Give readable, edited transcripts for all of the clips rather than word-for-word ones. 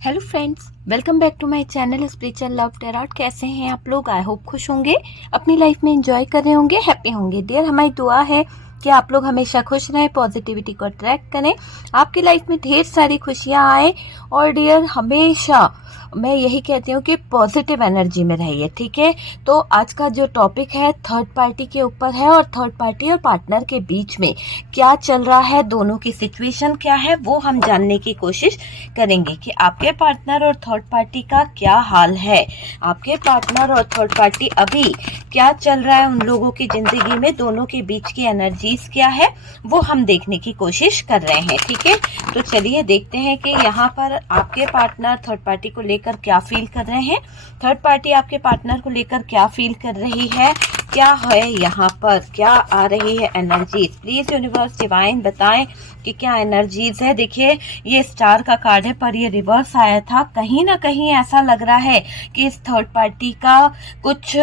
Hello friends, welcome back to my channel spiritual love tarot. कैसे हैं आप लोग? आई होप खुश होंगे, अपनी लाइफ में एंजॉय कर रहे होंगे, हैप्पी होंगे। डियर, हमारी दुआ है कि आप लोग हमेशा खुश रहें, पॉजिटिविटी को अट्रैक्ट करें, आपकी लाइफ में ढेर सारी खुशियां आए। और डियर, हमेशा मैं यही कहती हूँ कि पॉजिटिव एनर्जी में रहिए, ठीक है। तो आज का जो टॉपिक है थर्ड पार्टी के ऊपर है, और थर्ड पार्टी और पार्टनर के बीच में क्या चल रहा है, दोनों की सिचुएशन क्या है, वो हम जानने की कोशिश करेंगे कि आपके पार्टनर और थर्ड पार्टी का क्या हाल है। आपके पार्टनर और थर्ड पार्टी अभी क्या चल रहा है उन लोगों की जिंदगी में, दोनों के बीच की एनर्जीज क्या है, वो हम देखने की कोशिश कर रहे हैं, ठीक है। तो चलिए देखते हैं कि यहाँ पर आपके पार्टनर थर्ड पार्टी को लेकर क्या फील कर रहे हैं, थर्ड पार्टी आपके पार्टनर को लेकर क्या फील कर रही है, क्या है यहाँ पर, क्या आ रही है एनर्जीज। प्लीज यूनिवर्स डिवाइन बताएं कि क्या एनर्जीज है। देखिए, ये स्टार का कार्ड है पर ये रिवर्स आया था। कहीं ना कहीं ऐसा लग रहा है कि इस थर्ड पार्टी का कुछ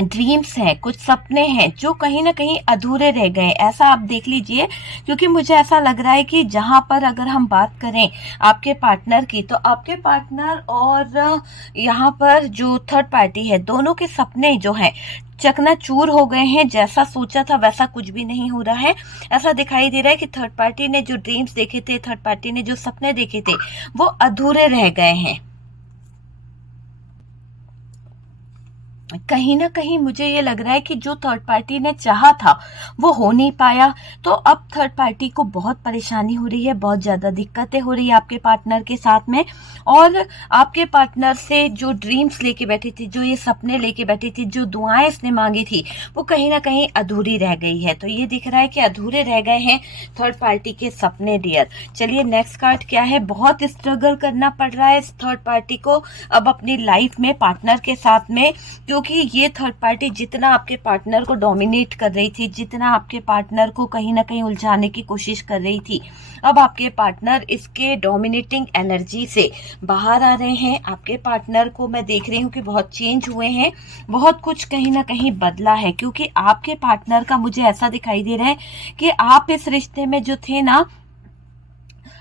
ड्रीम्स हैं, कुछ सपने हैं जो कहीं ना कहीं अधूरे रह गए, ऐसा आप देख लीजिए। क्योंकि मुझे ऐसा लग रहा है कि जहां पर अगर हम बात करें आपके पार्टनर की, तो आपके पार्टनर और यहाँ पर जो थर्ड पार्टी है, दोनों के सपने जो हैं चकनाचूर हो गए हैं। जैसा सोचा था वैसा कुछ भी नहीं हो रहा है। ऐसा दिखाई दे रहा है कि थर्ड पार्टी ने जो ड्रीम्स देखे थे, थर्ड पार्टी ने जो सपने देखे थे, वो अधूरे रह गए हैं। कहीं ना कहीं मुझे ये लग रहा है कि जो थर्ड पार्टी ने चाहा था वो हो नहीं पाया। तो अब थर्ड पार्टी को बहुत परेशानी हो रही है, बहुत ज्यादा दिक्कतें हो रही है आपके पार्टनर के साथ में। और आपके पार्टनर से जो ड्रीम्स लेके बैठी थी, जो ये सपने लेके बैठी थी, जो दुआएं इसने मांगी थी, वो कहीं ना कहीं अधूरी रह गई है। तो ये दिख रहा है कि अधूरे रह गए हैं थर्ड पार्टी के सपने, डियर। चलिए नेक्स्ट कार्ड क्या है। बहुत स्ट्रगल करना पड़ रहा है इस थर्ड पार्टी को अब अपनी लाइफ में पार्टनर के साथ में, क्योंकि ये थर्ड पार्टी जितना आपके पार्टनर को डोमिनेट कर रही थी, जितना आपके पार्टनर को कहीं ना कहीं उलझाने की कोशिश कर रही थी, अब आपके पार्टनर इसके डोमिनेटिंग एनर्जी से बाहर आ रहे हैं। आपके पार्टनर को मैं देख रही हूँ कि बहुत चेंज हुए हैं, बहुत कुछ कहीं ना कहीं बदला है। क्योंकि आपके पार्टनर का मुझे ऐसा दिखाई दे रहा है कि आप इस रिश्ते में जो थे ना,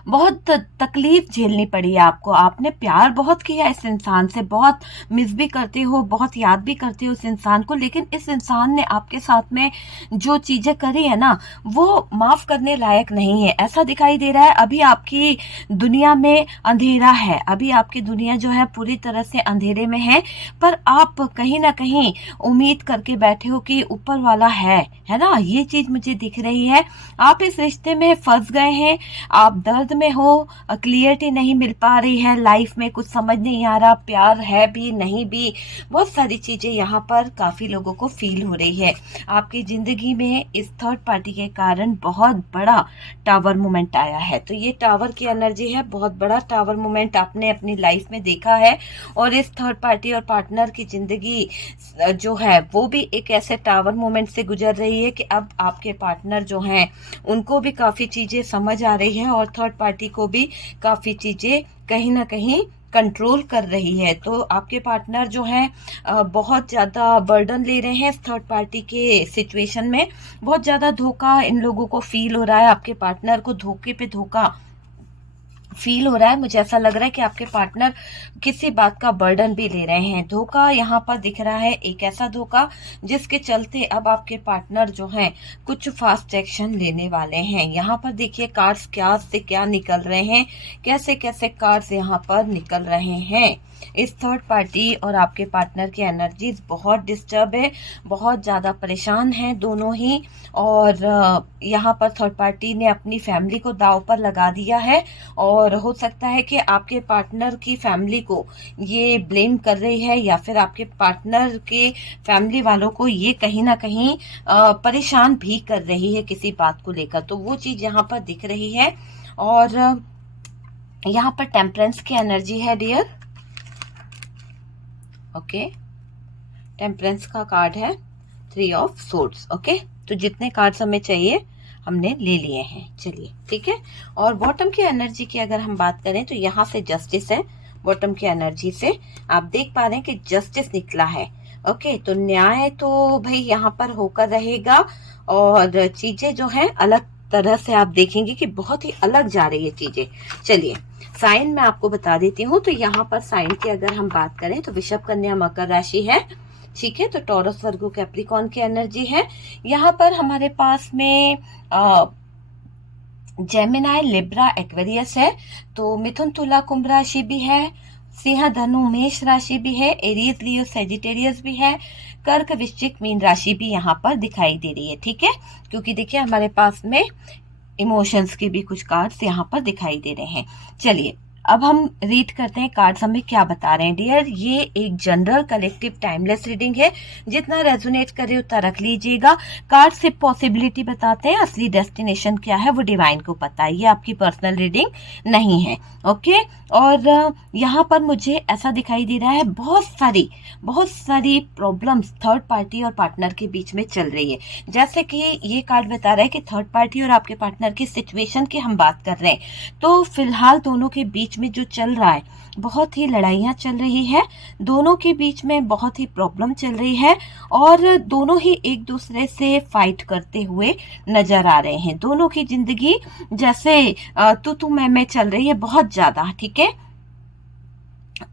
बहुत तकलीफ झेलनी पड़ी है आपको। आपने प्यार बहुत किया इस इंसान से, बहुत मिस भी करते हो, बहुत याद भी करते हो इस इंसान को, लेकिन इस इंसान ने आपके साथ में जो चीजें करी है ना, वो माफ करने लायक नहीं है, ऐसा दिखाई दे रहा है। अभी आपकी दुनिया में अंधेरा है, अभी आपकी दुनिया जो है पूरी तरह से अंधेरे में है। पर आप कहीं ना कहीं उम्मीद करके बैठे हो कि ऊपर वाला है ना, ये चीज मुझे दिख रही है। आप इस रिश्ते में फंस गए हैं, आप दर्द में हो, क्लियरिटी नहीं मिल पा रही है लाइफ में, कुछ समझ नहीं आ रहा, प्यार है भी नहीं भी, बहुत सारी चीजें यहाँ पर काफी लोगों को फील हो रही है। आपकी जिंदगी में इस थर्ड पार्टी के कारण बहुत बड़ा टावर मोमेंट आया है। तो ये टावर की एनर्जी है, बहुत बड़ा टावर मोमेंट आपने अपनी लाइफ में देखा है। और इस थर्ड पार्टी और पार्टनर की जिंदगी जो है वो भी एक ऐसे टावर मोमेंट से गुजर रही है कि अब आपके पार्टनर जो हैं उनको भी काफी चीजें समझ आ रही है, और थर्ड पार्टी को भी काफी चीजें कहीं ना कहीं कंट्रोल कर रही है। तो आपके पार्टनर जो हैं बहुत ज्यादा बर्डन ले रहे हैं इस थर्ड पार्टी के सिचुएशन में। बहुत ज्यादा धोखा इन लोगों को फील हो रहा है, आपके पार्टनर को धोखे पे धोखा फील हो रहा है। मुझे ऐसा लग रहा है कि आपके पार्टनर किसी बात का बर्डन भी ले रहे हैं। धोखा यहाँ पर दिख रहा है, एक ऐसा धोखा जिसके चलते अब आपके पार्टनर जो हैं कुछ फास्ट एक्शन लेने वाले हैं। यहाँ पर देखिए कार्ड्स क्या से क्या निकल रहे हैं, कैसे कैसे कार्ड्स यहाँ पर निकल रहे हैं। इस थर्ड पार्टी और आपके पार्टनर की एनर्जीज बहुत डिस्टर्ब है, बहुत ज्यादा परेशान हैं दोनों ही। और यहाँ पर थर्ड पार्टी ने अपनी फैमिली को दांव पर लगा दिया है, और हो सकता है कि आपके पार्टनर की फैमिली को ये ब्लेम कर रही है, या फिर आपके पार्टनर के फैमिली वालों को ये कहीं ना कहीं परेशान भी कर रही है किसी बात को लेकर। तो वो चीज यहाँ पर दिख रही है। और यहाँ पर टेम्परेंस की एनर्जी है, डियर। ओके, टेम्परेंस का कार्ड है, 3 ऑफ सोर्ड्स। ओके, तो जितने कार्ड्स हमें चाहिए हमने ले लिए हैं। चलिए ठीक है। और बॉटम की एनर्जी की अगर हम बात करें तो यहाँ से जस्टिस है। बॉटम की एनर्जी से आप देख पा रहे हैं कि जस्टिस निकला है। ओके, तो न्याय तो भाई यहाँ पर होकर रहेगा, और चीजें जो है अलग तरह से आप देखेंगे कि बहुत ही अलग जा रही है चीजें। चलिए, साइन मैं आपको बता देती हूँ। तो यहाँ पर साइन की अगर हम बात करें तो वृषभ, कन्या, मकर राशि है, ठीक है। तो टॉरस, वर्गो, कैप्रिकॉर्न की एनर्जी है। यहाँ पर हमारे पास में जेमिनाई, लिब्रा, एक्वेरियस है। तो मिथुन, तुला, कुंभ राशि भी है, सिंह, धनु, मेष राशि भी है, एरीज, लियो, सेजिटेरियस भी है, कर्क, वृश्चिक, मीन राशि भी यहाँ पर दिखाई दे रही है, ठीक है। क्योंकि देखिए हमारे पास में इमोशंस के भी कुछ कार्ड्स यहाँ पर दिखाई दे रहे हैं। चलिए अब हम रीड करते हैं कार्ड्स हमें क्या बता रहे हैं। डियर, ये एक जनरल कलेक्टिव टाइमलेस रीडिंग है, जितना रेजोनेट करे उतना रख लीजिएगा। कार्ड सिर्फ पॉसिबिलिटी बताते हैं, असली डेस्टिनेशन क्या है वो डिवाइन को पता है, ये आपकी पर्सनल रीडिंग नहीं है, ओके। और यहाँ पर मुझे ऐसा दिखाई दे रहा है बहुत सारी प्रॉब्लम्स थर्ड पार्टी और पार्टनर के बीच में चल रही है। जैसे कि ये कार्ड बता रहा है कि थर्ड पार्टी और आपके पार्टनर की सिचुएशन की हम बात कर रहे हैं, तो फिलहाल दोनों के बीच में जो चल रहा है, बहुत ही लड़ाइयाँ चल रही है, दोनों के बीच में बहुत ही प्रॉब्लम चल रही है, और दोनों ही एक दूसरे से फाइट करते हुए नजर आ रहे हैं। दोनों की जिंदगी जैसे तू मैं चल रही है बहुत ज्यादा, ठीक है।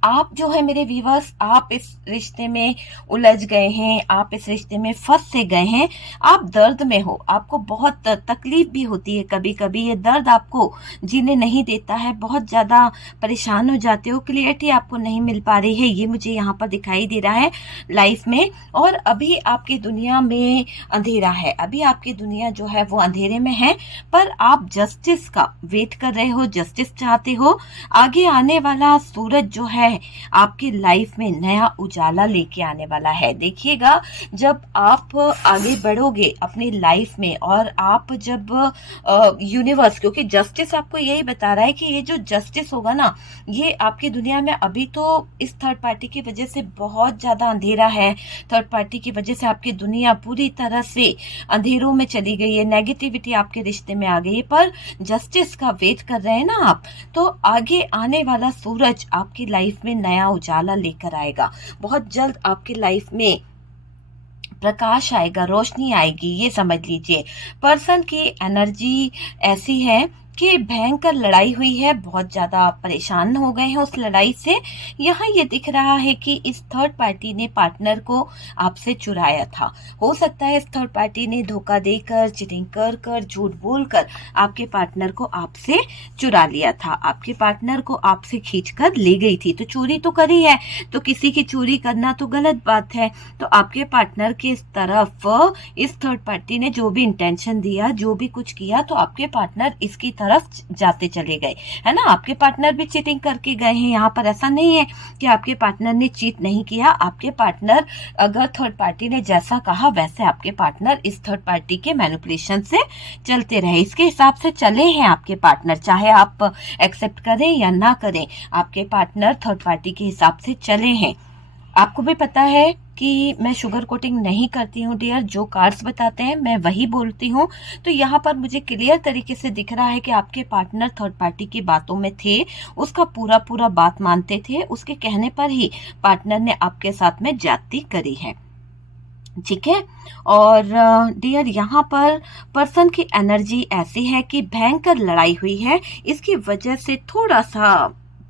आप जो है मेरे व्यूवर्स, आप इस रिश्ते में उलझ गए हैं, आप इस रिश्ते में फंस से गए हैं, आप दर्द में हो, आपको बहुत तकलीफ भी होती है, कभी कभी ये दर्द आपको जीने नहीं देता है, बहुत ज्यादा परेशान हो जाते हो, क्लियरिटी आपको नहीं मिल पा रही है, ये मुझे यहाँ पर दिखाई दे रहा है लाइफ में। और अभी आपकी दुनिया में अंधेरा है, अभी आपकी दुनिया जो है वो अंधेरे में है, पर आप जस्टिस का वेट कर रहे हो, जस्टिस चाहते हो। आगे आने वाला सूरज जो है आपकी लाइफ में नया उजाला लेके आने वाला है। देखिएगा, जब आप आगे बढ़ोगे अपनी लाइफ में, और आप जब यूनिवर्स, क्योंकि जस्टिस आपको यही बता रहा है कि ये जो जस्टिस होगा ना, ये आपकी दुनिया में अभी तो इस थर्ड पार्टी की वजह से बहुत ज्यादा अंधेरा है, थर्ड पार्टी की वजह से आपकी दुनिया पूरी तरह से अंधेरों में चली गई है, नेगेटिविटी आपके रिश्ते में आ गई है, पर जस्टिस का वेट कर रहे हैं ना आप, तो आगे आने वाला सूरज आपकी लाइफ में नया उजाला लेकर आएगा। बहुत जल्द आपकी लाइफ में प्रकाश आएगा, रोशनी आएगी, ये समझ लीजिए। पर्सन की एनर्जी ऐसी है कि भयंकर लड़ाई हुई है, बहुत ज्यादा परेशान हो गए हैं उस लड़ाई से। यहाँ ये दिख रहा है कि इस थर्ड पार्टी ने पार्टनर को आपसे चुराया था। हो सकता है इस थर्ड पार्टी ने धोखा देकर, चीटिंग कर कर, झूठ बोलकर आपके पार्टनर को आपसे चुरा लिया था, आपके पार्टनर को आपसे खींचकर ले गई थी। तो चोरी तो करी है, तो किसी की चोरी करना तो गलत बात है। तो आपके पार्टनर के इस तरफ इस थर्ड पार्टी ने जो भी इंटेंशन दिया, जो भी कुछ किया, तो आपके पार्टनर इसकी तरफ जाते चले गए, है ना। आपके पार्टनर भी चीटिंग करके गए हैं, यहाँ पर ऐसा नहीं है कि आपके पार्टनर ने चीट नहीं किया। आपके पार्टनर, अगर थर्ड पार्टी ने जैसा कहा वैसे आपके पार्टनर इस थर्ड पार्टी के मैनिपुलेशन से चलते रहे, इसके हिसाब से चले हैं आपके पार्टनर, चाहे आप एक्सेप्ट करें या ना करें, आपके पार्टनर थर्ड पार्टी के हिसाब से चले हैं। आपको भी पता है कि मैं शुगर कोटिंग नहीं करती हूँ डियर, जो कार्ड्स बताते हैं मैं वही बोलती हूँ। तो यहाँ पर मुझे क्लियर तरीके से दिख रहा है कि आपके पार्टनर थर्ड पार्टी की बातों में थे, उसका पूरा बात मानते थे, उसके कहने पर ही पार्टनर ने आपके साथ में ज्यादती करी है, ठीक है। और डियर, यहाँ पर पर्सन की एनर्जी ऐसी है कि भयंकर लड़ाई हुई है, इसकी वजह से थोड़ा सा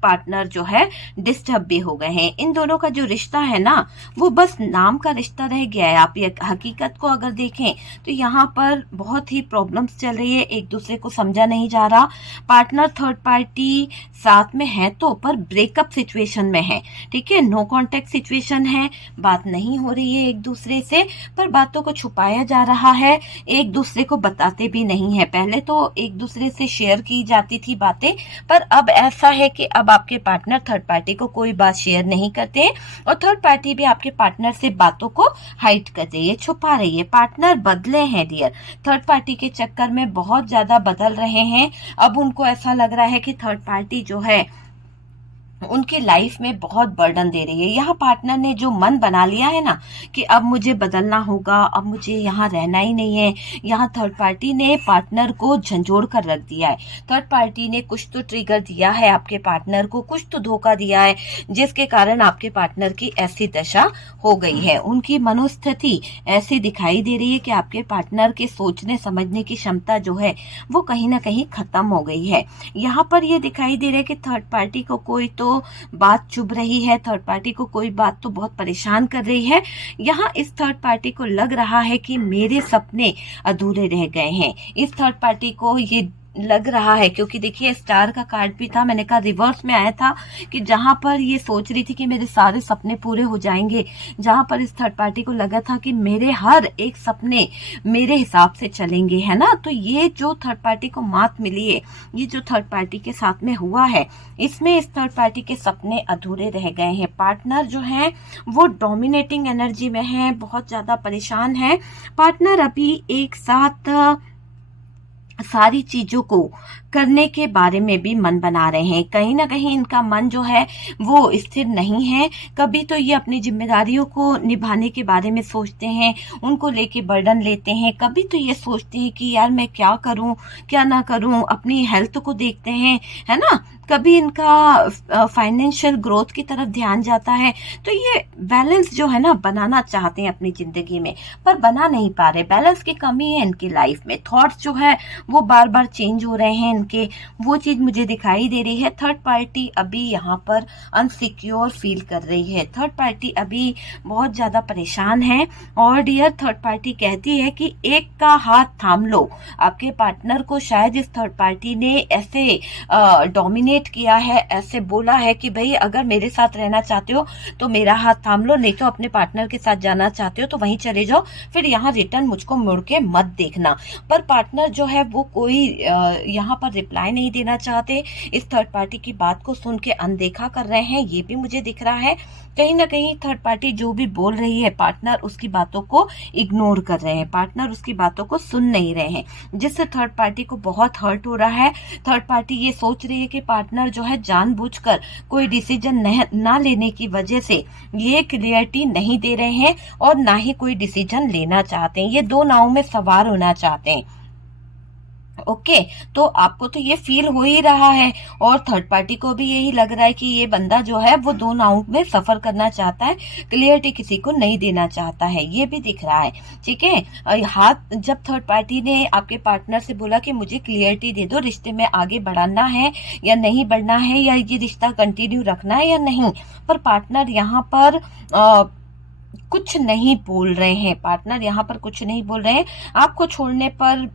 पार्टनर जो है डिस्टर्ब भी हो गए हैं। इन दोनों का जो रिश्ता है ना, वो बस नाम का रिश्ता रह गया है। आप ये हकीकत को अगर देखें तो यहाँ पर बहुत ही प्रॉब्लम्स चल रही है, एक दूसरे को समझा नहीं जा रहा। पार्टनर थर्ड पार्टी साथ में है तो, पर ब्रेकअप सिचुएशन में है, ठीक है, नो कॉन्टेक्ट सिचुएशन है, बात नहीं हो रही है एक दूसरे से, पर बातों को छुपाया जा रहा है, एक दूसरे को बताते भी नहीं है। पहले तो एक दूसरे से शेयर की जाती थी बातें, पर अब ऐसा है कि अब आपके पार्टनर थर्ड पार्टी को कोई बात शेयर नहीं करते, और थर्ड पार्टी भी आपके पार्टनर से बातों को हाइड कर रही है, छुपा रही है। पार्टनर बदले हैं डियर, थर्ड पार्टी के चक्कर में बहुत ज्यादा बदल रहे हैं। अब उनको ऐसा लग रहा है कि थर्ड पार्टी जो है उनकी लाइफ में बहुत बर्डन दे रही है। यहाँ पार्टनर ने जो मन बना लिया है ना कि अब मुझे बदलना होगा, अब मुझे यहाँ रहना ही नहीं है, यहाँ थर्ड पार्टी ने पार्टनर को झंझोड़ कर रख दिया है। थर्ड पार्टी ने कुछ तो ट्रिगर दिया है आपके पार्टनर को, कुछ तो धोखा दिया है, जिसके कारण आपके पार्टनर की ऐसी दशा हो गई है। उनकी मनोस्थिति ऐसी दिखाई दे रही है कि आपके पार्टनर के सोचने समझने की क्षमता जो है वो कहीं ना कहीं खत्म हो गई है। यहाँ पर ये दिखाई दे रहा है कि थर्ड पार्टी को कोई तो बात चुभ रही है, थर्ड पार्टी को कोई बात तो बहुत परेशान कर रही है। यहाँ इस थर्ड पार्टी को लग रहा है कि मेरे सपने अधूरे रह गए हैं। इस थर्ड पार्टी को ये लग रहा है, क्योंकि देखिए स्टार का कार्ड भी था, मैंने कहा रिवर्स में आया था कि जहां पर ये सोच रही थी कि मेरे सारे सपने पूरे हो जाएंगे, जहां पर इस थर्ड पार्टी को लगा था कि मेरे हर एक सपने मेरे हिसाब से चलेंगे, है ना। तो ये जो थर्ड पार्टी को मात मिली है, ये जो थर्ड पार्टी के साथ में हुआ है, इसमें इस थर्ड पार्टी के सपने अधूरे रह गए हैं। पार्टनर जो है वो डोमिनेटिंग एनर्जी में है, बहुत ज्यादा परेशान है। पार्टनर अभी एक साथ सारी चीजों को करने के बारे में भी मन बना रहे हैं। कहीं ना कहीं इनका मन जो है वो स्थिर नहीं है। कभी तो ये अपनी जिम्मेदारियों को निभाने के बारे में सोचते हैं, उनको लेके बर्डन लेते हैं, कभी तो ये सोचते हैं कि यार मैं क्या करूं क्या ना करूं, अपनी हेल्थ को देखते हैं, है ना। कभी इनका फाइनेंशियल ग्रोथ की तरफ ध्यान जाता है। तो ये बैलेंस जो है ना बनाना चाहते हैं अपनी जिंदगी में, पर बना नहीं पा रहे। बैलेंस की कमी है इनकी लाइफ में। थॉट्स जो है वो बार बार चेंज हो रहे हैं इनके, वो चीज मुझे दिखाई दे रही है। थर्ड पार्टी अभी यहाँ पर अनसिक्योर फील कर रही है। थर्ड पार्टी अभी बहुत ज्यादा परेशान है। और डियर थर्ड पार्टी कहती है कि एक का हाथ थाम लो। आपके पार्टनर को शायद इस थर्ड पार्टी ने ऐसे डोमिनेट किया है, ऐसे बोला है कि भाई अगर मेरे साथ रहना चाहते हो तो मेरा हाथ थाम लो, नहीं तो अपने पार्टनर के साथ जाना चाहते हो तो वहीं चले जाओ, फिर यहाँ रिटर्न मुझको मुड़ के मत देखना। पर पार्टनर जो है वो कोई यहाँ पर रिप्लाई नहीं देना चाहते, इस थर्ड पार्टी की बात को सुन के अनदेखा कर रहे हैं, ये भी मुझे दिख रहा है। कहीं ना कहीं थर्ड पार्टी जो भी बोल रही है पार्टनर उसकी बातों को इग्नोर कर रहे हैं, पार्टनर उसकी बातों को सुन नहीं रहे हैं, जिससे थर्ड पार्टी को बहुत हर्ट हो रहा है। थर्ड पार्टी ये सोच रही है कि पार्टनर जो है जानबूझकर कोई डिसीजन ना लेने की वजह से ये क्लियरिटी नहीं दे रहे हैं और ना ही कोई डिसीजन लेना चाहते हैं। ये दो नावों में सवार होना चाहते हैं। ओके, तो आपको तो ये फील हो ही रहा है और थर्ड पार्टी को भी यही लग रहा है कि ये बंदा जो है वो दो नाव में सफर करना चाहता है, क्लियरिटी किसी को नहीं देना चाहता है, ये भी दिख रहा है। ठीक है, हाथ जब थर्ड पार्टी ने आपके पार्टनर से बोला कि मुझे क्लियरिटी दे दो, रिश्ते में आगे बढ़ाना है या नहीं बढ़ना है, या ये रिश्ता कंटिन्यू रखना है या नहीं, पर पार्टनर यहाँ पर कुछ नहीं बोल रहे हैं। पार्टनर यहाँ पर कुछ नहीं बोल रहे हैं। आपको छोड़ने पर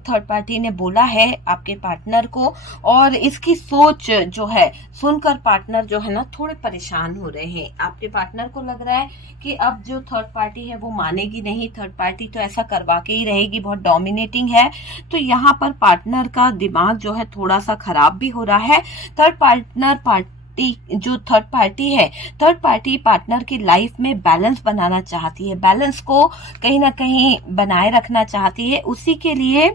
थर्ड पार्टी ने बोला है आपके पार्टनर को, और इसकी सोच जो है सुनकर पार्टनर जो है ना थोड़े परेशान हो रहे हैं। आपके पार्टनर को लग रहा है कि अब जो थर्ड पार्टी है वो मानेगी नहीं, थर्ड पार्टी तो ऐसा करवा के ही रहेगी, बहुत डोमिनेटिंग है। तो यहाँ पर पार्टनर का दिमाग जो है थोड़ा सा खराब भी हो रहा है। जो थर्ड पार्टी है, थर्ड पार्टी पार्टनर की लाइफ में बैलेंस बनाना चाहती है, बैलेंस को कहीं ना कहीं बनाए रखना चाहती है। उसी के लिए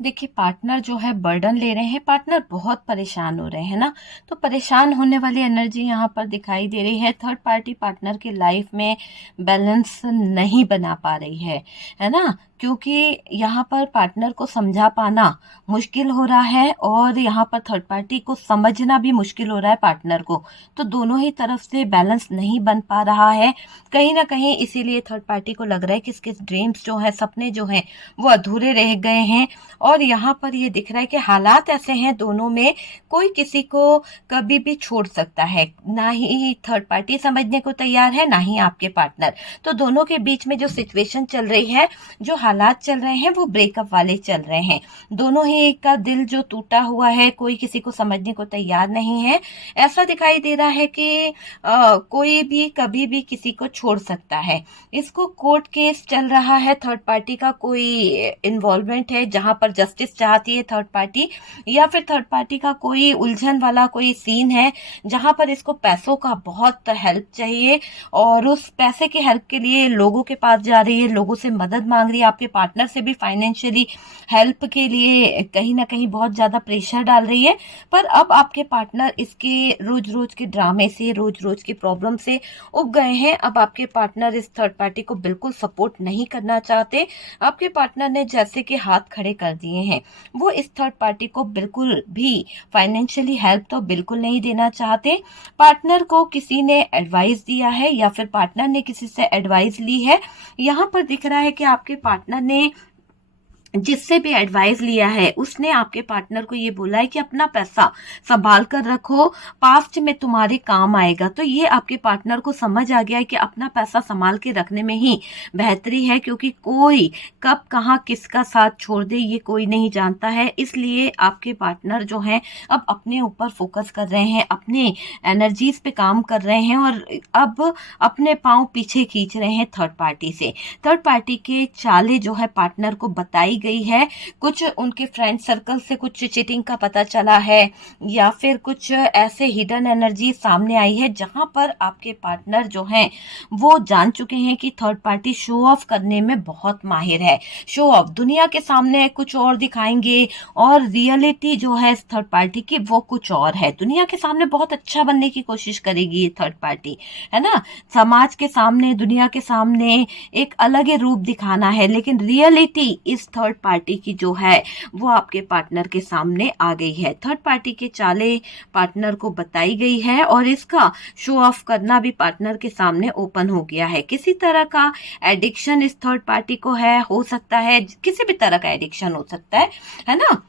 देखिए पार्टनर जो है बर्डन ले रहे हैं, पार्टनर बहुत परेशान हो रहे हैं ना। तो परेशान होने वाली एनर्जी यहाँ पर दिखाई दे रही है। थर्ड पार्टी पार्टनर की लाइफ में बैलेंस नहीं बना पा रही है ना, क्योंकि यहाँ पर पार्टनर को समझा पाना मुश्किल हो रहा है और यहाँ पर थर्ड पार्टी को समझना भी मुश्किल हो रहा है पार्टनर को। तो दोनों ही तरफ से बैलेंस नहीं बन पा रहा है कहीं ना कहीं, इसीलिए थर्ड पार्टी को लग रहा है कि इसके ड्रीम्स जो है, सपने जो हैं वो अधूरे रह गए हैं। और यहाँ पर ये दिख रहा है कि हालात ऐसे हैं दोनों में, कोई किसी को कभी भी छोड़ सकता है, ना ही थर्ड पार्टी समझने को तैयार है ना ही आपके पार्टनर। तो दोनों के बीच में जो सिचुएशन चल रही है, जो हालात चल रहे हैं वो ब्रेकअप वाले चल रहे हैं। दोनों ही का दिल जो टूटा हुआ है, कोई किसी को समझने को तैयार नहीं है। ऐसा दिखाई दे रहा है कि कोई भी कभी भी किसी को छोड़ सकता है। इसको कोर्ट केस चल रहा है, थर्ड पार्टी का कोई इन्वॉल्वमेंट है जहां पर जस्टिस चाहती है थर्ड पार्टी, या फिर थर्ड पार्टी का कोई उलझन वाला कोई सीन है जहां पर इसको पैसों का बहुत हेल्प चाहिए और उस पैसे के हेल्प के लिए लोगों के पास जा रही है, लोगों से मदद मांग रही है, आपके पार्टनर से भी फाइनेंशियली हेल्प के लिए कहीं ना कहीं बहुत ज्यादा प्रेशर डाल रही है। पर अब आपके पार्टनर इसके रोज रोज के ड्रामे से, रोज रोज की प्रॉब्लम से उब गए हैं। अब आपके पार्टनर इस थर्ड पार्टी को बिल्कुल सपोर्ट नहीं करना चाहते। आपके पार्टनर ने जैसे कि हाथ खड़े कर दिए हैं, वो इस थर्ड पार्टी को बिल्कुल भी फाइनेंशियली हेल्प तो बिल्कुल नहीं देना चाहते। पार्टनर को किसी ने एडवाइस दिया है या फिर पार्टनर ने किसी से एडवाइस ली है। यहाँ पर दिख रहा है कि आपके पार्टनर ने जिससे भी एडवाइस लिया है उसने आपके पार्टनर को ये बोला है कि अपना पैसा संभाल कर रखो, पास्ट में तुम्हारे काम आएगा। तो ये आपके पार्टनर को समझ आ गया है कि अपना पैसा संभाल के रखने में ही बेहतरी है, क्योंकि कोई कब कहाँ किसका साथ छोड़ दे ये कोई नहीं जानता है। इसलिए आपके पार्टनर जो हैं अब अपने ऊपर फोकस कर रहे हैं, अपने एनर्जीज पे काम कर रहे हैं और अब अपने पांव पीछे खींच रहे हैं थर्ड पार्टी से। थर्ड पार्टी के चाले जो है पार्टनर को बताई गई है। कुछ उनके फ्रेंड सर्कल से कुछ चीटिंग का पता चला है या फिर कुछ ऐसे हिडन एनर्जी सामने आई है जहां पर आपके पार्टनर जो हैं वो जान चुके हैं कि थर्ड पार्टी शो ऑफ करने में बहुत माहिर है। शो ऑफ दुनिया के सामने कुछ और दिखाएंगे और रियलिटी जो है थर्ड पार्टी की वो कुछ और है। दुनिया के सामने बहुत अच्छा बनने की कोशिश करेगी ये थर्ड पार्टी, है ना। समाज के सामने, दुनिया के सामने एक अलग ही रूप दिखाना है, लेकिन रियलिटी इस थर्ड पार्टी की जो है वो आपके पार्टनर के सामने आ गई है। थर्ड पार्टी के चाले पार्टनर को बताई गई है और इसका शो ऑफ करना भी पार्टनर के सामने ओपन हो गया है। किसी तरह का एडिक्शन इस थर्ड पार्टी को है, हो सकता है किसी भी तरह का एडिक्शन हो सकता है ना।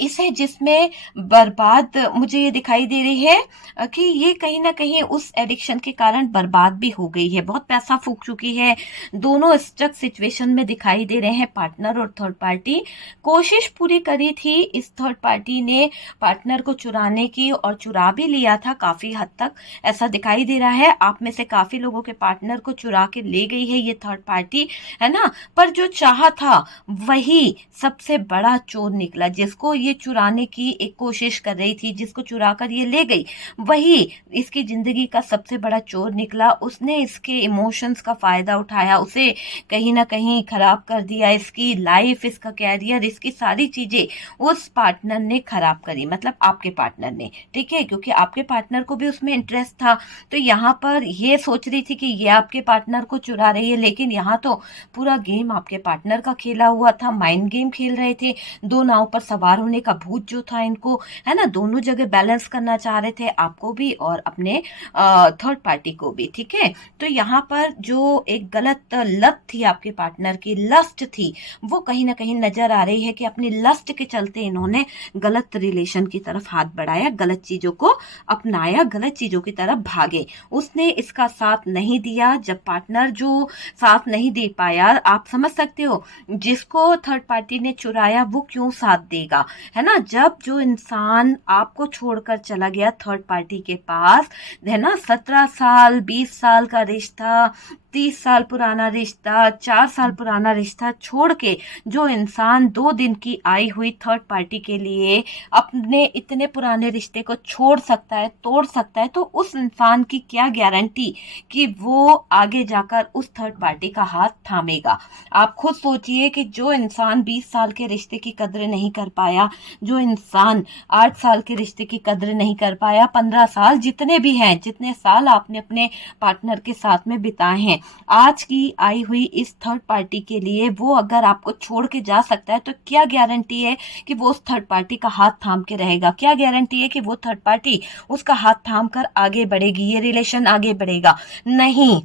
इसे जिसमें बर्बाद मुझे ये दिखाई दे रही है कि ये कहीं ना कहीं उस एडिक्शन के कारण बर्बाद भी हो गई है, बहुत पैसा फूक चुकी है। दोनों स्टक सिचुएशन में दिखाई दे रहे हैं पार्टनर और थर्ड पार्टी। कोशिश पूरी करी थी इस थर्ड पार्टी ने पार्टनर को चुराने की और चुरा भी लिया था काफी हद तक, ऐसा दिखाई दे रहा है। आप में से काफी लोगों के पार्टनर को चुरा के ले गई है ये थर्ड पार्टी, है ना। पर जो चाहा था वही सबसे बड़ा चोर निकला, जिसको ये चुराने की एक कोशिश कर रही थी, जिसको चुरा कर ये ले गई, वही इसकी जिंदगी का सबसे बड़ा चोर निकला। उसने इसके इमोशंस का फायदा उठाया, उसे कहीं ना कहीं खराब कर दिया। इसकी लाइफ, इसका कैरियर, इसकी सारी चीजें उस पार्टनर ने खराब करी, मतलब आपके पार्टनर ने, ठीक है, क्योंकि आपके पार्टनर को भी उसमें इंटरेस्ट था। तो यहाँ पर ये सोच रही थी कि ये आपके पार्टनर को चुरा रही है, लेकिन यहाँ तो पूरा गेम आपके पार्टनर का खेला हुआ था। माइंड गेम खेल रहे थे, दो नाव पर सवार होने का भूत जो था इनको, है ना, दोनों जगह बैलेंस करना चाह रहे थे, आपको भी और अपने थर्ड पार्टी को भी, ठीक है। तो यहाँ पर जो एक गलत लत थी आपके पार्टनर की, लस्ट थी, वो कहीं ना कहीं नजर आ रही है कि अपनी लस्ट के चलते इन्होंने गलत रिलेशन की तरफ हाथ बढ़ाया, गलत चीजों को अपनाया, गलत चीजों की तरफ भागे। उसने इसका साथ नहीं दिया। जब पार्टनर जो साथ नहीं दे पाया, आप समझ सकते हो जिसको थर्ड पार्टी ने चुराया वो क्यों साथ देगा, है ना। जब जो इंसान आपको छोड़कर चला गया थर्ड पार्टी के पास, है ना, 17 साल 20 साल का रिश्ता, 30 साल पुराना रिश्ता, 4 साल पुराना रिश्ता छोड़ के जो इंसान 2 दिन की आई हुई थर्ड पार्टी के लिए अपने इतने पुराने रिश्ते को छोड़ सकता है, तोड़ सकता है, तो उस इंसान की क्या गारंटी कि वो आगे जाकर उस थर्ड पार्टी का हाथ थामेगा। आप खुद सोचिए कि जो इंसान 20 साल के रिश्ते की कद्र नहीं कर पाया, जो इंसान 8 साल के रिश्ते की कद्र नहीं कर पाया, 15 साल जितने भी हैं, जितने साल आपने अपने पार्टनर के साथ में बिताए हैं, आज की आई हुई इस थर्ड पार्टी के लिए वो अगर आपको छोड़ के जा सकता है, तो क्या गारंटी है कि वो उस थर्ड पार्टी का हाथ थाम के रहेगा? क्या गारंटी है कि वो थर्ड पार्टी उसका हाथ थाम कर आगे बढ़ेगी, ये रिलेशन आगे बढ़ेगा? नहीं,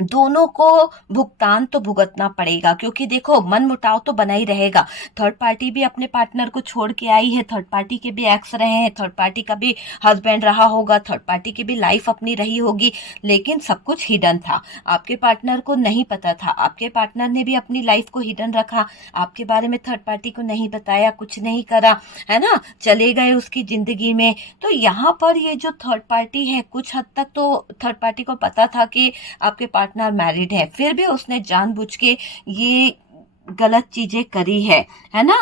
दोनों को भुगतान तो भुगतना पड़ेगा, क्योंकि देखो मन मुटाव तो बना ही रहेगा। थर्ड पार्टी भी अपने पार्टनर को छोड़ के आई है, थर्ड पार्टी के भी एक्स रहे हैं, थर्ड पार्टी का भी हस्बैंड रहा होगा, थर्ड पार्टी की भी लाइफ अपनी रही होगी, लेकिन सब कुछ हिडन था। आपके पार्टनर को नहीं पता था, आपके पार्टनर ने भी अपनी लाइफ को हिडन रखा, आपके बारे में थर्ड पार्टी को नहीं बताया, कुछ नहीं करा, है ना, चले गए उसकी जिंदगी में। तो यहाँ पर ये जो थर्ड पार्टी है, कुछ हद तक तो थर्ड पार्टी को पता था कि आपके पार्टनर मैरिड है, फिर भी उसने जानबूझ के ये गलत चीजें करी है ना।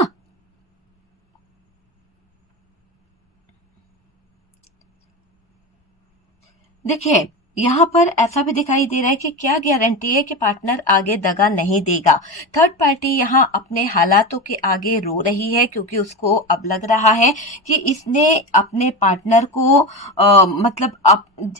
देखिए, यहाँ पर ऐसा भी दिखाई दे रहा है कि क्या गारंटी है कि पार्टनर आगे दगा नहीं देगा। थर्ड पार्टी यहाँ अपने हालातों के आगे रो रही है, क्योंकि उसको अब लग रहा है कि इसने अपने पार्टनर को मतलब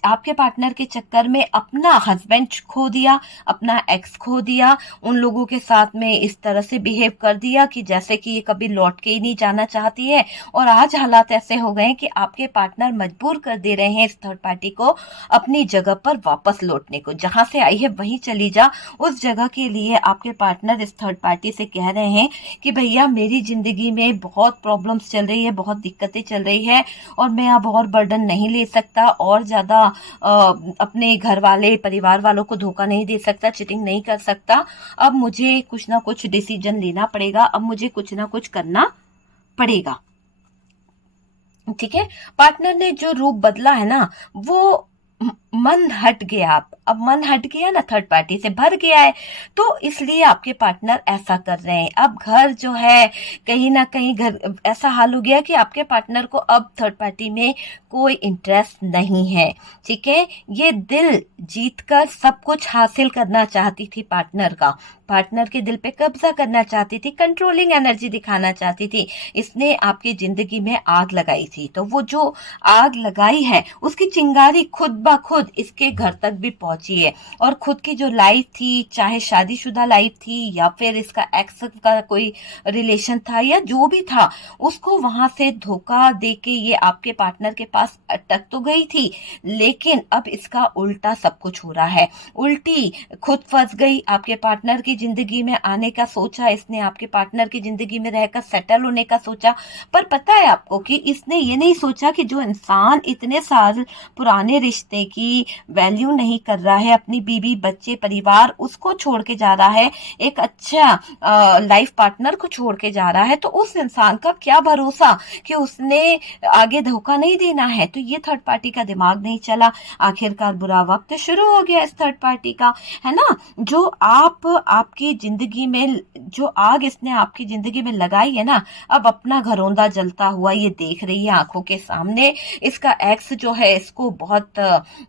आपके पार्टनर के चक्कर में अपना हस्बैंड खो दिया, अपना एक्स खो दिया, उन लोगों के साथ में इस तरह से बिहेव कर दिया कि जैसे कि ये कभी लौट के ही नहीं जाना चाहती है। और आज हालात ऐसे हो गए कि आपके पार्टनर मजबूर कर दे रहे हैं इस थर्ड पार्टी को अपनी जगह पर वापस लौटने को। जहां से आई है वहीं चली जा, उस जगह के लिए आपके पार्टनर इस थर्ड पार्टी से कह रहे हैं कि भैया मेरी जिंदगी में बहुत प्रॉब्लम्स चल रही है, बहुत दिक्कतें चल रही है, और मैं अब और बर्डन नहीं ले सकता, और ज्यादा अपने घर वाले परिवार वालों को धोखा नहीं दे सकता, चीटिंग नहीं कर सकता। अब मुझे कुछ ना कुछ डिसीजन लेना पड़ेगा, अब मुझे कुछ ना कुछ करना पड़ेगा। ठीक है, पार्टनर ने जो रूप बदला है ना, वो मन हट गया। अब मन हट गया ना, थर्ड पार्टी से भर गया है, तो इसलिए आपके पार्टनर ऐसा कर रहे हैं। अब घर जो है कहीं ना कहीं घर ऐसा हाल हो गया कि आपके पार्टनर को अब थर्ड पार्टी में कोई इंटरेस्ट नहीं है। ठीक है, ये दिल जीतकर सब कुछ हासिल करना चाहती थी पार्टनर का, पार्टनर के दिल पे कब्जा करना चाहती थी, कंट्रोलिंग एनर्जी दिखाना चाहती थी। इसने आपकी जिंदगी में आग लगाई थी, तो वो जो आग लगाई है उसकी चिंगारी खुद ब खुद इसके घर तक भी पहुंची है। और खुद की जो लाइफ थी, चाहे शादीशुदा लाइफ थी या फिर इसका एक्स का कोई रिलेशन था या जो भी था, उसको वहां से धोखा देके ये आपके पार्टनर के पास अटक तो गई थी, लेकिन अब इसका उल्टा सब कुछ हो रहा है। उल्टी खुद फंस गई, आपके पार्टनर की जिंदगी में आने का सोचा इसने, आपके पार्टनर की जिंदगी में रहकर सेटल होने का सोचा, पर पता है आपको कि इसने ये नहीं सोचा कि जो इंसान इतने साल पुराने रिश्ते की वैल्यू नहीं कर रहा है, अपनी बीवी बच्चे परिवार उसको छोड़ के जा रहा है, एक अच्छा लाइफ पार्टनर को छोड़ के जा रहा है, तो उस इंसान का क्या भरोसा कि उसने आगे धोखा नहीं देना है। तो ये थर्ड पार्टी का दिमाग नहीं चला, आखिरकार बुरा वक्त शुरू हो गया इस थर्ड पार्टी का, है ना। जो आपकी जिंदगी में जो आग इसने आपकी जिंदगी में लगाई है ना, अब अपना घरौंदा जलता हुआ ये देख रही है आंखों के सामने। इसका एक्स जो है इसको बहुत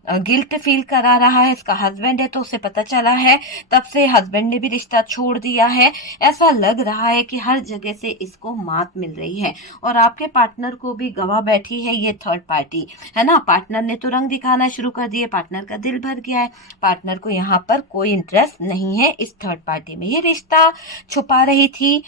गिल्ट फील करा रहा है, इसका हस्बैंड है तो उसे पता चला है, तब से हस्बैंड ने भी रिश्ता छोड़ दिया है। ऐसा लग रहा है कि हर जगह से इसको मात मिल रही है, और आपके पार्टनर को भी गवा बैठी है ये थर्ड पार्टी, है ना। पार्टनर ने तो रंग दिखाना शुरू कर दिए, पार्टनर का दिल भर गया है, पार्टनर को यहाँ पर कोई इंटरेस्ट नहीं है इस थर्ड पार्टी में। ये रिश्ता छुपा रही थी,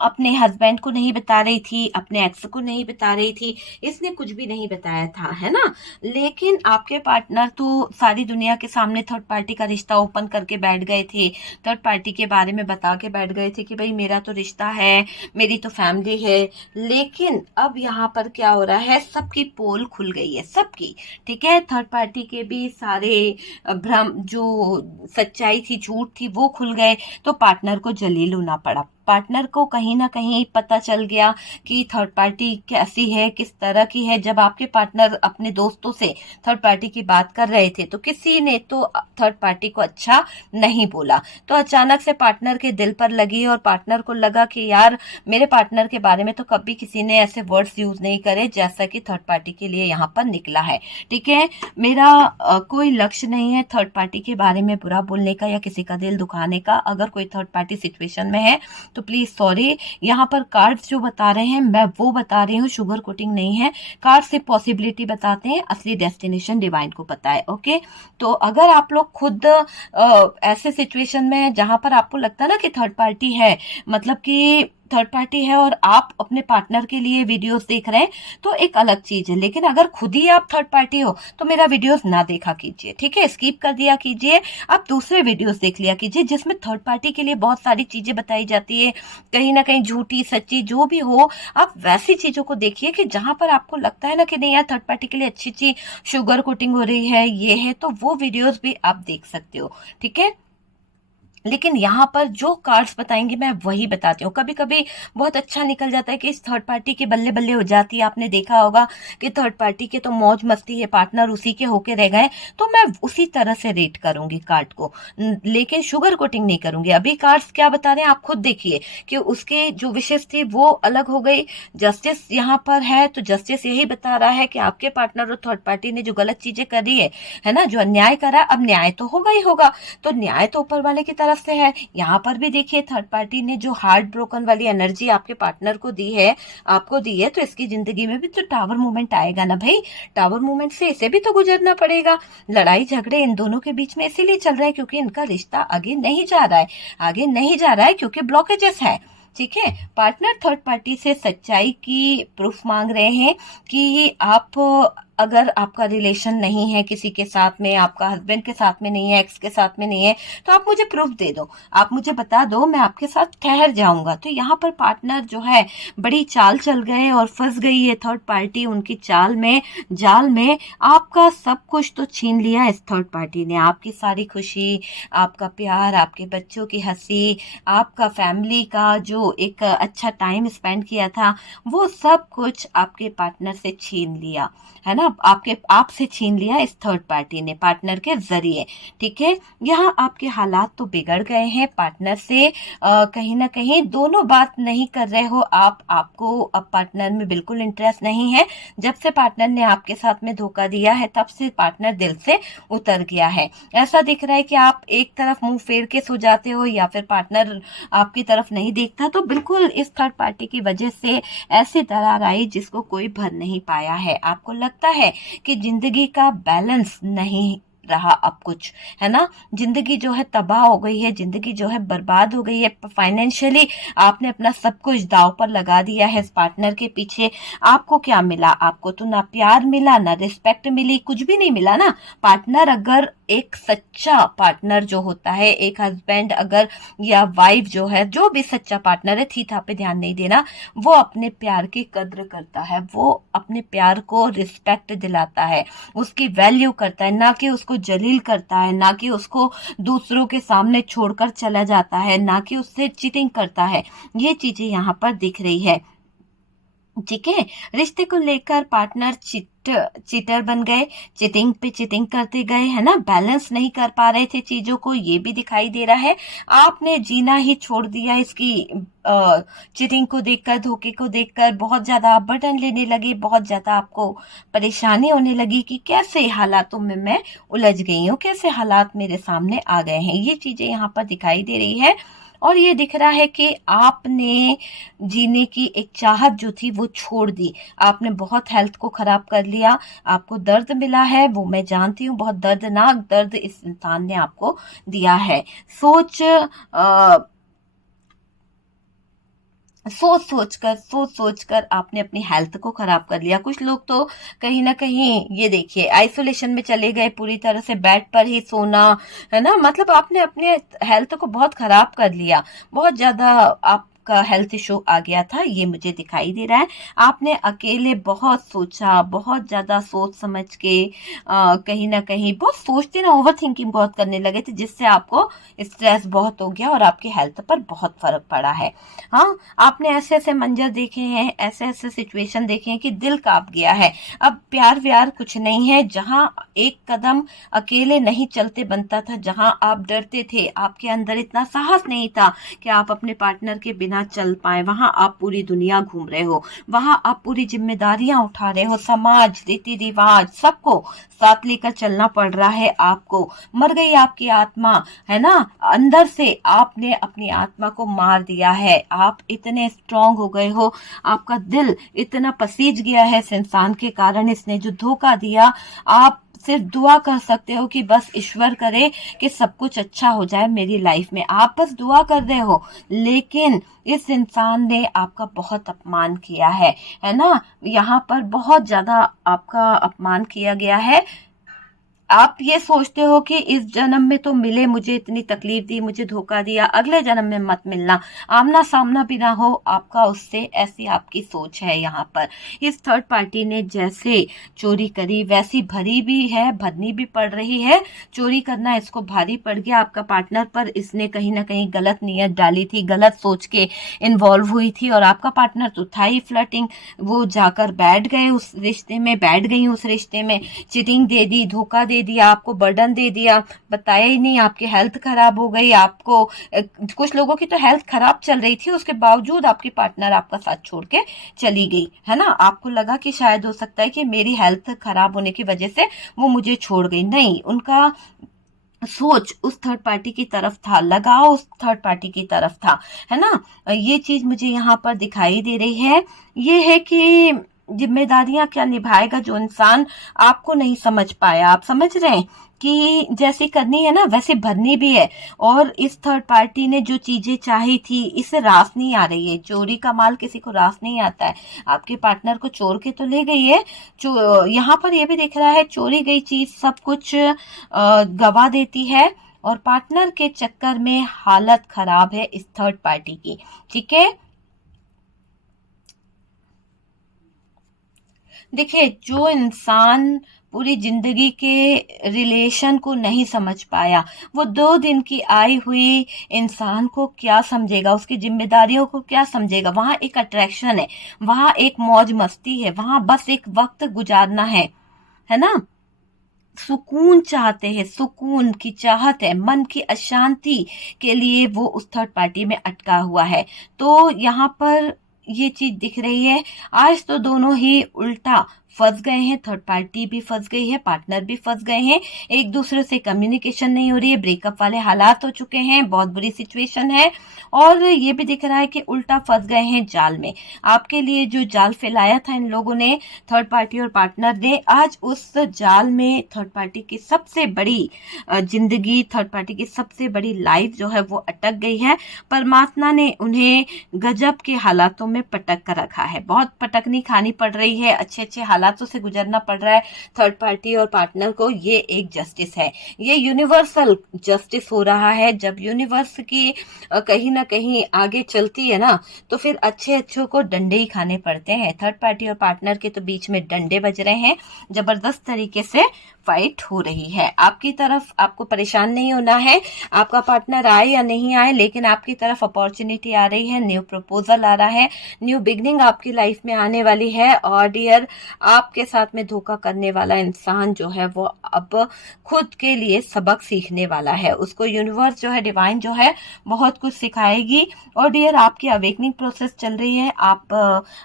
अपने हस्बैंड को नहीं बता रही थी, अपने एक्स को नहीं बता रही थी, इसने कुछ भी नहीं बताया था, है ना। लेकिन आपके पार्टनर तो सारी दुनिया के सामने थर्ड पार्टी का रिश्ता ओपन करके बैठ गए थे, थर्ड पार्टी के बारे में बता के बैठ गए थे कि भाई मेरा तो रिश्ता है, मेरी तो फैमिली है। लेकिन अब यहाँ पर क्या हो रहा है, सबकी पोल खुल गई है, सबकी। ठीक है, थर्ड पार्टी के भी सारे भ्रम, जो सच्चाई थी, झूठ थी, वो खुल गए, तो पार्टनर को जलील होना पड़ा। पार्टनर को कहीं ना कहीं पता चल गया कि थर्ड पार्टी कैसी है, किस तरह की है। जब आपके पार्टनर अपने दोस्तों से थर्ड पार्टी की बात कर रहे थे तो किसी ने तो थर्ड पार्टी को अच्छा नहीं बोला, तो अचानक से पार्टनर के दिल पर लगी, और पार्टनर को लगा कि यार मेरे पार्टनर के बारे में तो कभी किसी ने ऐसे वर्ड्स यूज नहीं करे जैसा कि थर्ड पार्टी के लिए यहाँ पर निकला है। ठीक है, मेरा कोई लक्ष्य नहीं है थर्ड पार्टी के बारे में बुरा बोलने का या किसी का दिल दुखाने का। अगर कोई थर्ड पार्टी सिचुएशन में है तो प्लीज सॉरी, यहाँ पर कार्ड्स जो बता रहे हैं मैं वो बता रही हूँ, शुगर कोटिंग नहीं है। कार्ड से पॉसिबिलिटी बताते हैं, असली डेस्टिनेशन डिवाइन को पता है। ओके, तो अगर आप लोग खुद ऐसे सिचुएशन में जहां पर आपको लगता है ना कि थर्ड पार्टी है, मतलब कि थर्ड पार्टी है, और आप अपने पार्टनर के लिए वीडियोस देख रहे हैं तो एक अलग चीज है। लेकिन अगर खुद ही आप थर्ड पार्टी हो तो मेरा वीडियोस ना देखा कीजिए, ठीक है, स्किप कर दिया कीजिए, आप दूसरे वीडियोस देख लिया कीजिए जिसमें थर्ड पार्टी के लिए बहुत सारी चीजें बताई जाती है, कहीं ना कहीं झूठी सच्ची जो भी हो। आप वैसी चीजों को देखिए कि जहां पर आपको लगता है ना कि नहीं यार थर्ड पार्टी के लिए अच्छी अच्छी शुगर कोटिंग हो रही है, ये है, तो वो वीडियोस भी आप देख सकते हो। ठीक है, लेकिन यहाँ पर जो कार्ड्स बताएंगे मैं वही बताती हूँ। कभी कभी बहुत अच्छा निकल जाता है कि इस थर्ड पार्टी के बल्ले बल्ले हो जाती है। आपने देखा होगा कि थर्ड पार्टी के तो मौज मस्ती है, पार्टनर उसी के होके रह गए, तो मैं उसी तरह से रेट करूंगी कार्ड को, लेकिन शुगर कोटिंग नहीं करूंगी। अभी कार्ड्स क्या बता रहे हैं आप खुद देखिए कि उसके जो विशेष थी वो अलग हो गई। जस्टिस यहाँ पर है तो जस्टिस यही बता रहा है कि आपके पार्टनर और थर्ड पार्टी ने जो गलत चीजें करी है ना, जो अन्याय करा, अब न्याय तो होगा ही होगा। तो न्याय तो ऊपर वाले की तरफ से है। यहाँ पर भी देखिए थर्ड पार्टी ने जो हार्ट ब्रोकन वाली एनर्जी आपके पार्टनर को दी है, आपको दी है, तो इसकी जिंदगी में भी तो टावर मूवमेंट आएगा ना भाई। टावर मूवमेंट से इसे भी तो गुजरना पड़ेगा। लड़ाई झगड़े इन दोनों के बीच में इसीलिए चल रहे हैं क्योंकि इनका रिश्ता आगे नहीं जा रहा है, आगे नहीं जा रहा है क्योंकि ब्लॉकेजेस है। ठीक है, पार्टनर थर्ड पार्टी से सच्चाई की प्रूफ मांग रहे हैं कि आप, अगर आपका रिलेशन नहीं है किसी के साथ में, आपका हस्बैंड के साथ में नहीं है, एक्स के साथ में नहीं है, तो आप मुझे प्रूफ दे दो, आप मुझे बता दो, मैं आपके साथ ठहर जाऊंगा। तो यहाँ पर पार्टनर जो है बड़ी चाल चल गए और फंस गई है थर्ड पार्टी उनकी चाल में, जाल में। आपका सब कुछ तो छीन लिया इस थर्ड पार्टी ने, आपकी सारी खुशी, आपका प्यार, आपके बच्चों की हंसी, आपका फैमिली का जो एक अच्छा टाइम स्पेंड किया था, वो सब कुछ आपके पार्टनर से छीन लिया, है ना, आपसे छीन लिया इस थर्ड पार्टी ने पार्टनर के जरिए। ठीक है, यहाँ आपके हालात तो बिगड़ गए हैं पार्टनर से, कहीं ना कहीं दोनों बात नहीं कर रहे हो आप, आपको अब पार्टनर में बिल्कुल इंटरेस्ट नहीं है। जब से पार्टनर ने आपके साथ में धोखा दिया है तब से पार्टनर दिल से उतर गया है। ऐसा दिख रहा है कि आप एक तरफ मुंह फेर के सो जाते हो या फिर पार्टनर आपकी तरफ नहीं देखता, तो बिल्कुल इस थर्ड पार्टी की वजह से ऐसी दरार आई जिसको कोई भर नहीं पाया है। आपको लगता है कि जिंदगी का बैलेंस नहीं रहा अब कुछ, है ना, जिंदगी जो है तबाह हो गई है, जिंदगी जो है बर्बाद हो गई है। फाइनेंशियली आपने अपना सब कुछ दांव पर लगा दिया है इस पार्टनर के पीछे। आपको क्या मिला? आपको तो ना प्यार मिला, ना रिस्पेक्ट मिली, कुछ भी नहीं मिला ना। पार्टनर अगर, एक सच्चा पार्टनर जो होता है, एक हस्बैंड अगर या वाइफ जो है, जो भी सच्चा पार्टनर है, थी था पे ध्यान नहीं देना, वो अपने प्यार की कद्र करता है, वो अपने प्यार को रिस्पेक्ट दिलाता है, उसकी वैल्यू करता है, ना कि उसको जलील करता है, ना कि उसको दूसरों के सामने छोड़कर चला जाता है, ना कि उससे चीटिंग करता है। ये चीजें यहाँ पर दिख रही है। ठीक है, रिश्ते को लेकर पार्टनर चीटर बन गए, चीटिंग पे चीटिंग करते गए, है ना, बैलेंस नहीं कर पा रहे थे चीजों को, ये भी दिखाई दे रहा है। आपने जीना ही छोड़ दिया इसकी चीटिंग को देखकर, धोखे को देखकर। बहुत ज्यादा आप बर्डन लेने लगे, बहुत ज्यादा आपको परेशानी होने लगी कि कैसे हालातों में मैं उलझ गई हूँ, कैसे हालात मेरे सामने आ गए हैं। ये चीजें यहाँ पर दिखाई दे रही है और ये दिख रहा है कि आपने जीने की एक चाहत जो थी वो छोड़ दी। आपने बहुत हेल्थ को खराब कर लिया, आपको दर्द मिला है, वो मैं जानती हूँ, बहुत दर्दनाक दर्द इस इंसान ने आपको दिया है। सोच सोच कर आपने अपनी हेल्थ को खराब कर लिया। कुछ लोग तो कहीं ना कहीं ये देखिए आइसोलेशन में चले गए, पूरी तरह से बेड पर ही सोना, है ना, मतलब आपने अपने हेल्थ को बहुत खराब कर लिया, बहुत ज्यादा आपका हेल्थ इशू आ गया था, ये मुझे दिखाई दे रहा है। आपने अकेले बहुत सोचा, बहुत ज्यादा सोच समझ के कहीं ना कहीं बहुत सोचते ना, ओवर थिंकिंग बहुत करने लगे थे, जिससे आपको स्ट्रेस बहुत हो गया और आपकी हेल्थ पर बहुत फर्क पड़ा है। हाँ, आपने ऐसे ऐसे मंजर देखे हैं, ऐसे ऐसे सिचुएशन देखे हैं कि दिल कांप गया है। अब प्यार व्यार कुछ नहीं है। जहां एक कदम अकेले नहीं चलते बनता था, जहां आप डरते थे, आपके अंदर इतना साहस नहीं था कि आप अपने पार्टनर के बिना चल पाए, वहां आप पूरी दुनिया घूम रहे हो, वहां आप पूरी जिम्मेदारियां उठा रहे हो, समाज, रीति रिवाज, सबको साथ लेकर चलना पड़ रहा है आपको। मर गई आपकी आत्मा, है ना, अंदर से आपने अपनी आत्मा को मार दिया है। आप इतने स्ट्रांग हो गए हो, आपका दिल इतना पसीज गया है इस इंसान के कारण, इसने जो धोखा दिया। आप सिर्फ दुआ कर सकते हो कि बस ईश्वर करे कि सब कुछ अच्छा हो जाए मेरी लाइफ में, आप बस दुआ कर रहे हो। लेकिन इस इंसान ने आपका बहुत अपमान किया है ना, यहाँ पर बहुत ज्यादा आपका अपमान किया गया है। आप ये सोचते हो कि इस जन्म में तो मिले, मुझे इतनी तकलीफ दी, मुझे धोखा दिया, अगले जन्म में मत मिलना, आमना सामना भी ना हो आपका उससे, ऐसी आपकी सोच है। यहाँ पर इस थर्ड पार्टी ने जैसे चोरी करी वैसी भरी भी है, भरनी भी पड़ रही है। चोरी करना इसको भारी पड़ गया आपका पार्टनर पर, इसने कहीं ना कहीं गलत नीयत डाली थी, गलत सोच के इन्वॉल्व हुई थी, और आपका पार्टनर तो था ही फ्लर्टिंग, वो जाकर बैठ गए उस रिश्ते में, बैठ गई उस रिश्ते में, चीटिंग दे दी, धोखा दे दिया, आपको बर्डन दे दिया, बताया ही नहीं, आपकी हेल्थ खराब हो गई, आपको कुछ लोगों की तो हेल्थ खराब चल रही थी, उसके बावजूद आपकी पार्टनर आपका साथ छोड़ के चली गई, है ना। आपको लगा कि शायद हो सकता है कि मेरी हेल्थ खराब होने की वजह से वो मुझे छोड़ गई, नहीं, उनका सोच उस थर्ड पार्टी की तरफ था, लगाव उस थर्ड पार्टी की तरफ था, है ना। ये चीज मुझे यहाँ पर दिखाई दे रही है। ये है कि जिम्मेदारियां क्या निभाएगा जो इंसान आपको नहीं समझ पाया। आप समझ रहे हैं कि जैसी करनी है ना वैसे भरनी भी है, और इस थर्ड पार्टी ने जो चीजें चाही थी इसे रास नहीं आ रही है। चोरी का माल किसी को रास नहीं आता है। आपके पार्टनर को चोर के तो ले गई है, यहाँ पर ये भी दिख रहा है चोरी गई चीज सब कुछ गवा देती है, और पार्टनर के चक्कर में हालत खराब है इस थर्ड पार्टी की, ठीक है। देखिए, जो इंसान पूरी जिंदगी के रिलेशन को नहीं समझ पाया, वो 2 दिन की आई हुई इंसान को क्या समझेगा, उसकी जिम्मेदारियों को क्या समझेगा। वहां एक अट्रैक्शन है, वहां एक मौज मस्ती है, वहां बस एक वक्त गुजारना है ना। सुकून चाहते हैं, सुकून की चाहत है, मन की अशांति के लिए वो उस थर्ड पार्टी में अटका हुआ है। तो यहाँ पर ये चीज दिख रही है। आज तो दोनों ही उल्टा फंस गए हैं, थर्ड पार्टी भी फंस गई है, पार्टनर भी फंस गए हैं, एक दूसरे से कम्युनिकेशन नहीं हो रही है, ब्रेकअप वाले हालात हो चुके हैं, बहुत बुरी सिचुएशन है। और ये भी दिख रहा है कि उल्टा फंस गए हैं जाल में। आपके लिए जो जाल फैलाया था इन लोगों ने, थर्ड पार्टी और पार्टनर ने, आज उस जाल में थर्ड पार्टी की सबसे बड़ी जिंदगी, थर्ड पार्टी की सबसे बड़ी लाइफ जो है वो अटक गई है। परमात्मा ने उन्हें गजब के हालातों में पटक कर रखा है, बहुत पटकनी खानी पड़ रही है, अच्छे अच्छे हालातों से गुजरना पड़ रहा है थर्ड पार्टी और पार्टनर को। ये एक जस्टिस है, ये यूनिवर्सल जस्टिस हो रहा है। जब यूनिवर्स की कहीं ना कहीं आगे चलती है ना, तो फिर अच्छे अच्छों को डंडे ही खाने पड़ते हैं। थर्ड पार्टी और पार्टनर के तो बीच में डंडे बज रहे हैं, जबरदस्त तरीके से फाइट हो रही है। आपकी तरफ आपको परेशान नहीं होना है, आपका पार्टनर आए या नहीं आए, लेकिन आपकी तरफ अपॉर्चुनिटी आ रही है, न्यू प्रपोजल आ रहा है, न्यू बिगनिंग आपकी लाइफ में आने वाली है। और डियर, आपके साथ में धोखा करने वाला इंसान जो है वो अब खुद के लिए सबक सीखने वाला है। उसको यूनिवर्स जो है, डिवाइन जो है, बहुत कुछ सिखाएगी। और डियर, आपकी अवेकनिंग प्रोसेस चल रही है, आप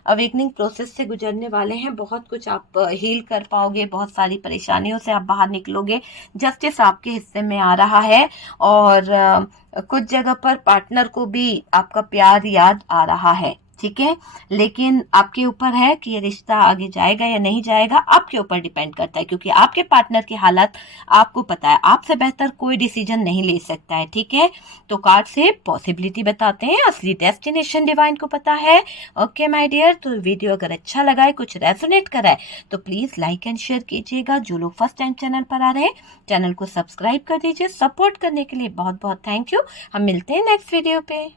अवेकनिंग प्रोसेस से गुजरने वाले हैं, बहुत कुछ आप हील कर पाओगे, बहुत सारी परेशानियों से आप बाहर निकलोगे, जस्टिस आपके हिस्से में आ रहा है। और कुछ जगह पर पार्टनर को भी आपका प्यार याद आ रहा है, ठीक है। लेकिन आपके ऊपर है कि ये रिश्ता आगे जाएगा या नहीं जाएगा, आपके ऊपर डिपेंड करता है, क्योंकि आपके पार्टनर की हालत आपको पता है, आपसे बेहतर कोई डिसीजन नहीं ले सकता है, ठीक है। तो कार्ड से पॉसिबिलिटी बताते हैं, असली डेस्टिनेशन डिवाइन को पता है। ओके माय डियर, तो वीडियो अगर अच्छा लगा है, कुछ रेजोनेट करा है, तो प्लीज लाइक एंड शेयर कीजिएगा। जो लोग फर्स्ट टाइम चैनल पर आ रहे हैं, चैनल को सब्सक्राइब कर दीजिए। सपोर्ट करने के लिए बहुत बहुत थैंक यू। हम मिलते हैं नेक्स्ट वीडियो पे।